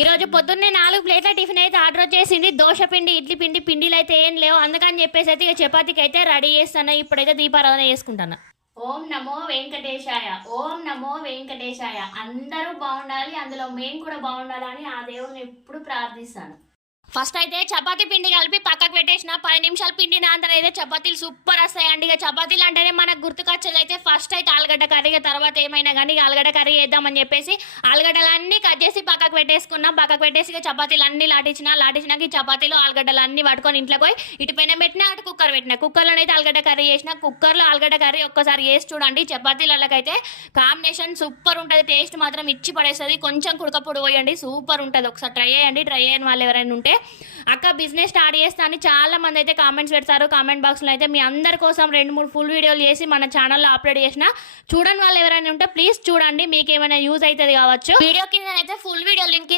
ఈ రోజు పొద్దున్నే 4 ప్లేట్ల టిఫిన్ అయితే ఆర్డర్ వచ్చేసింది. దోశ పిండి, ఇడ్లీ పిండి, పిండిలు అయితే ఏం లేవు. అందుకని చెప్పేసి అయితే ఇక చపాతీకి అయితే రెడీ చేస్తాను. ఇప్పుడైతే దీపారాధన చేసుకుంటాను. ఓం నమో వెంకటేశాయ, ఓం నమో వెంకటేశాయ. అందరూ బాగుండాలి, అందులో మేము కూడా బాగుండాలని ఆ దేవుడిని ఎప్పుడు ప్రార్థిస్తాను. ఫస్ట్ అయితే చపాతీ పిండి కలిపి పక్కకు పెట్టేసిన 10 నిమిషాలు పిండి నాంతరం అయితే చపాతీలు సూపర్ వస్తాయండి. ఇక చపాతీలు అంటేనే మనకు గుర్తుకొచ్చేది అయితే ఫస్ట్ అయితే ఆలుగడ్డ కర్రీ, తర్వాత ఏమైనా కానీ ఆలుగడ్డ కర్రీ వేద్దామని చెప్పేసి ఆలుగడ్డలన్నీ కట్ చేసి పక్కకు పెట్టేసుకున్నాం. పక్కకు పెట్టేసి ఇక చపాతీలు అన్నీ లాటించినాక ఈ చపాతీలు ఆలుగడ్డలు అన్నీ పట్టుకొని ఇంట్లో పోయి ఇటు పైన పెట్టినా, అటు కుక్కర్ పెట్టినా. కుక్కర్లో అయితే ఆలుగడ్డ కర్రీ చేసిన. కుక్కర్లో ఆలుగడ్డ కర్రీ ఒక్కసారి వేసి చూడండి. చపాతీలకైతే కాంబినేషన్ సూపర్ ఉంటుంది. టేస్ట్ మాత్రం ఇచ్చి పడేస్తుంది. కొంచెం కుడకప్పుడు పోయండి, సూపర్ ఉంటుంది. ఒకసారి ట్రై చేయండి. ట్రై చేయని వాళ్ళు ఎవరైనా ఉంటే అక్క బిజినెస్ స్టార్ట్ చేస్తా అని చాలా మంది అయితే కామెంట్స్ పెడతారు. కామెంట్ బాక్స్లో అయితే మీ అందరి కోసం 2-3 ఫుల్ వీడియోలు చేసి మన ఛానల్లో అప్లోడ్ చేసిన. చూడని వాళ్ళు ఎవరైనా ఉంటే ప్లీజ్ చూడండి, మీకు ఏమైనా యూజ్ అవుతుంది కావచ్చు. వీడియో కింద అయితే ఫుల్ వీడియో లింక్